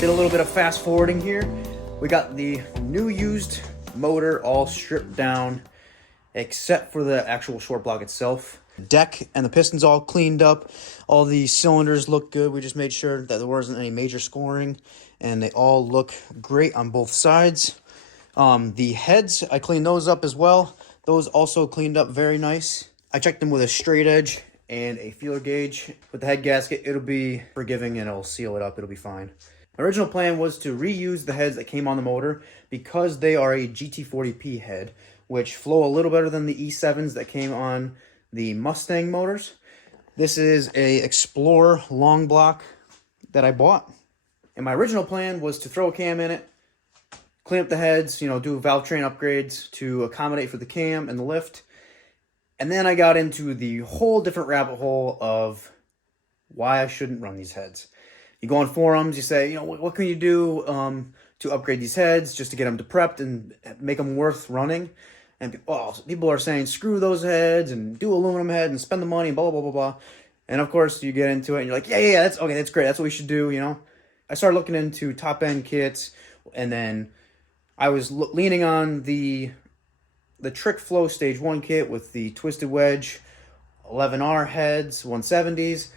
Did a little bit of fast forwarding here. We got the new used motor all stripped down, except for the actual short block itself. The deck and the pistons all cleaned up. All the cylinders look good. We just made sure that there wasn't any major scoring, and they all look great on both sides. The heads, I cleaned those up as well. Those also cleaned up very nice. I checked them with a straight edge and a feeler gauge. With the head gasket, it'll be forgiving and it'll seal it up. It'll be fine. The original plan was to reuse the heads that came on the motor because they are a GT40P head, which flow a little better than the E7s that came on the Mustang motors. This is a Explorer long block that I bought. And my original plan was to throw a cam in it, clean up the heads, do valve train upgrades to accommodate for the cam and the lift. And then I got into the whole different rabbit hole of why I shouldn't run these heads. You go on forums, you say, what can you do to upgrade these heads just to get them prepped and make them worth running? And people are saying, screw those heads and do aluminum head and spend the money and blah, blah, blah, blah, blah. And of course, you get into it and you're like, yeah, that's okay, that's great. That's what we should do, I started looking into top-end kits, and then I was leaning on the Trick Flow Stage 1 kit with the Twisted Wedge 11R heads, 170s.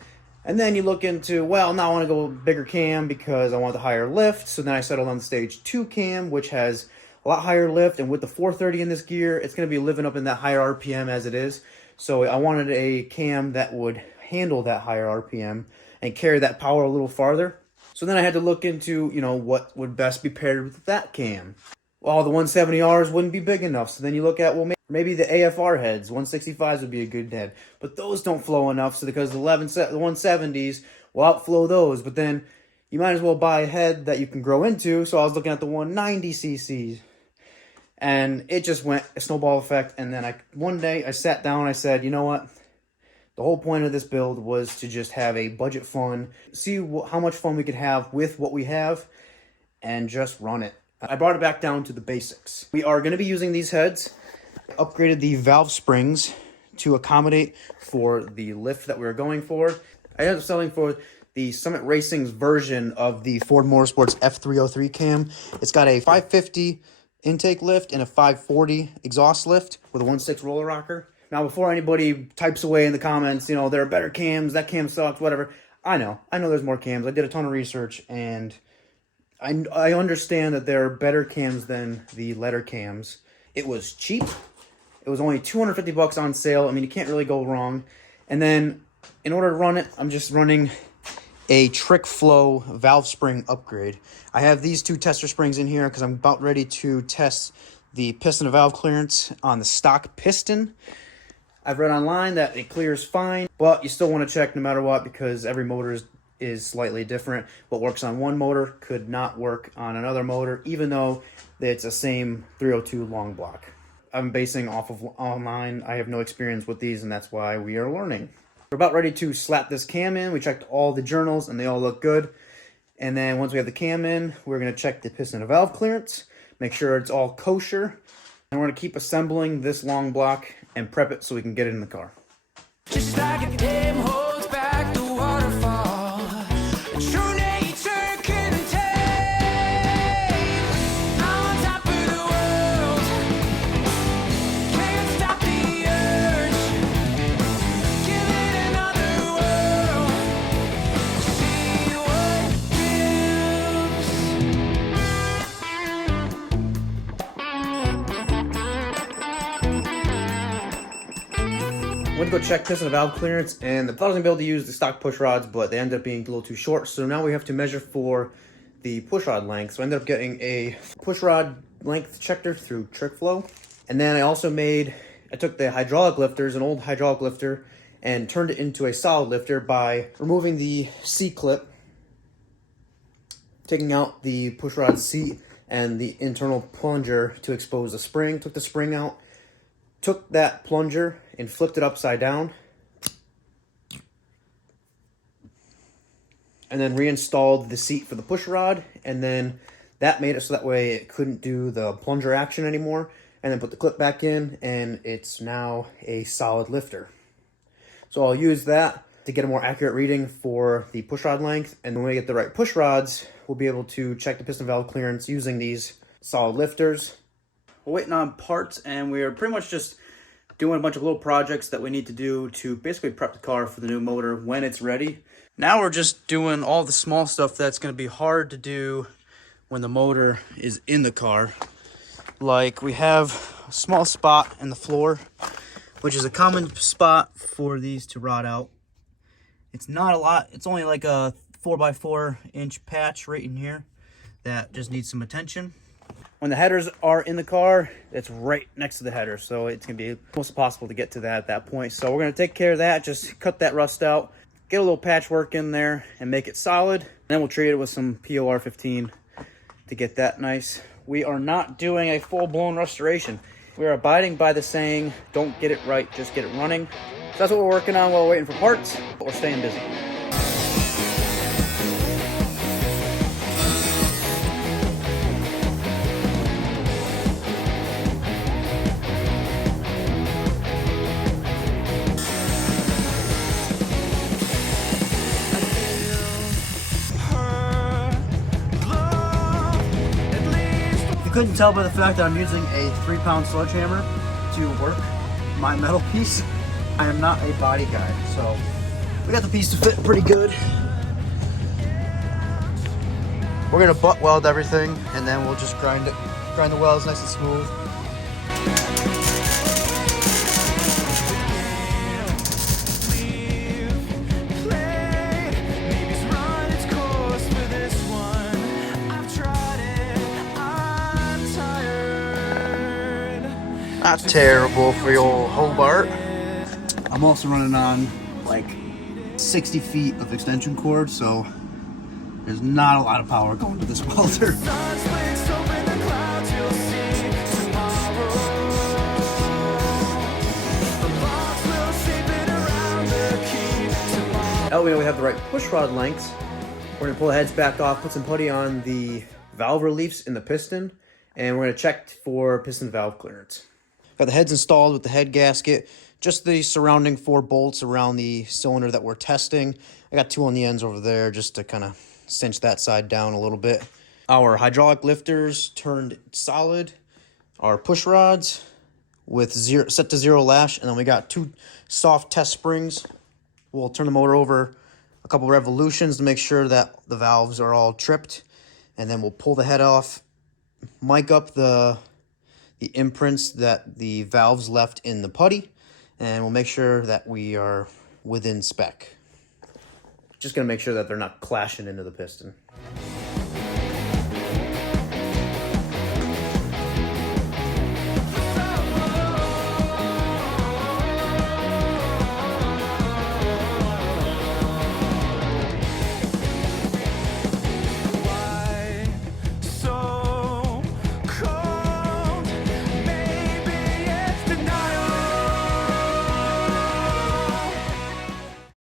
And then you look into, now I want to go bigger cam because I want the higher lift. So then I settled on the Stage 2 cam, which has a lot higher lift. And with the 430 in this gear, it's going to be living up in that higher RPM as it is. So I wanted a cam that would handle that higher RPM and carry that power a little farther. So then I had to look into, what would best be paired with that cam. Well, the 170Rs wouldn't be big enough. So then you look at, maybe the AFR heads, 165s would be a good head. But those don't flow enough, so because the 170s will outflow those. But then you might as well buy a head that you can grow into. So I was looking at the 190cc's. And it just went a snowball effect. And then one day I sat down and I said, you know what? The whole point of this build was to just have a budget fun, see how much fun we could have with what we have, and just run it. I brought it back down to the basics. We are going to be using these heads. Upgraded the valve springs to accommodate for the lift that we were going for. I ended up selling for the Summit Racing's version of the Ford Motorsports F303 cam. It's got a 550 intake lift and a 540 exhaust lift with a 1.6 roller rocker. Now, before anybody types away in the comments, there are better cams, that cam sucks, whatever. I know there's more cams. I did a ton of research, and I understand that there are better cams than the letter cams. It was cheap. It was only $250 on sale. I mean, you can't really go wrong. And then, in order to run it, I'm just running a Trick Flow valve spring upgrade. I have these two tester springs in here because I'm about ready to test the piston to valve clearance on the stock piston. I've read online that it clears fine, but you still want to check no matter what because every motor is slightly different. What works on one motor could not work on another motor, even though it's the same 302 long block. I'm basing off of online. I have no experience with these, and that's why we are learning. We're about ready to slap this cam in. We checked all the journals, and they all look good. And then once we have the cam in, we're going to check the piston to valve clearance, make sure it's all kosher. And we're going to keep assembling this long block and prep it so we can get it in the car. Just like a dam holds back the waterfall, true nature can take. I'm on top of the world, can't stop the urge. Give it another whirl, see what Went to go check piston and valve clearance, and I thought I was going to be able to use the stock push rods, but they ended up being a little too short. So now we have to measure for the push rod length. So I ended up getting a push rod length checker through Trick Flow. And then I took the hydraulic lifters, an old hydraulic lifter, and turned it into a solid lifter by removing the C-clip, taking out the push rod seat and the internal plunger to expose the spring. Took the spring out, took that plunger and flipped it upside down, and then reinstalled the seat for the push rod, and then that made it so that way it couldn't do the plunger action anymore, and then put the clip back in, and it's now a solid lifter. So I'll use that to get a more accurate reading for the push rod length. And when we get the right push rods, we'll be able to check the piston valve clearance using these solid lifters. We're waiting on parts, and we are pretty much just doing a bunch of little projects that we need to do to basically prep the car for the new motor when it's ready. Now we're just doing all the small stuff that's going to be hard to do when the motor is in the car. Like, we have a small spot in the floor, which is a common spot for these to rot out. It's not a lot. It's only like a 4x4 inch patch right in here that just needs some attention. When the headers are in the car, it's right next to the header, so it's going to be almost impossible to get to that at that point. So we're going to take care of that, just cut that rust out, get a little patchwork in there, and make it solid. Then we'll treat it with some POR 15 to get that nice. We are not doing a full-blown restoration. We are abiding by the saying, don't get it right, just get it running. So that's what we're working on while we're waiting for parts, but we're staying busy. You couldn't tell by the fact that I'm using a 3-pound sledgehammer to work my metal piece. I am not a body guy, so we got the piece to fit pretty good. We're gonna butt weld everything, and then we'll just grind the welds nice and smooth. Not terrible for your old Hobart. I'm also running on like 60 feet of extension cord, so there's not a lot of power going to this welder. Now we know we have the right push rod lengths. We're gonna pull the heads back off, put some putty on the valve reliefs in the piston, and we're gonna check for piston valve clearance. Got the heads installed with the head gasket, just the surrounding 4 bolts around the cylinder that we're testing. I got 2 on the ends over there just to kind of cinch that side down a little bit. Our hydraulic lifters turned solid. Our push rods with set to 0 lash, and then we got 2 soft test springs. We'll turn the motor over a couple revolutions to make sure that the valves are all tripped, and then we'll pull the head off, mic up the imprints that the valves left in the putty, and we'll make sure that we are within spec. Just gonna make sure that they're not clashing into the piston.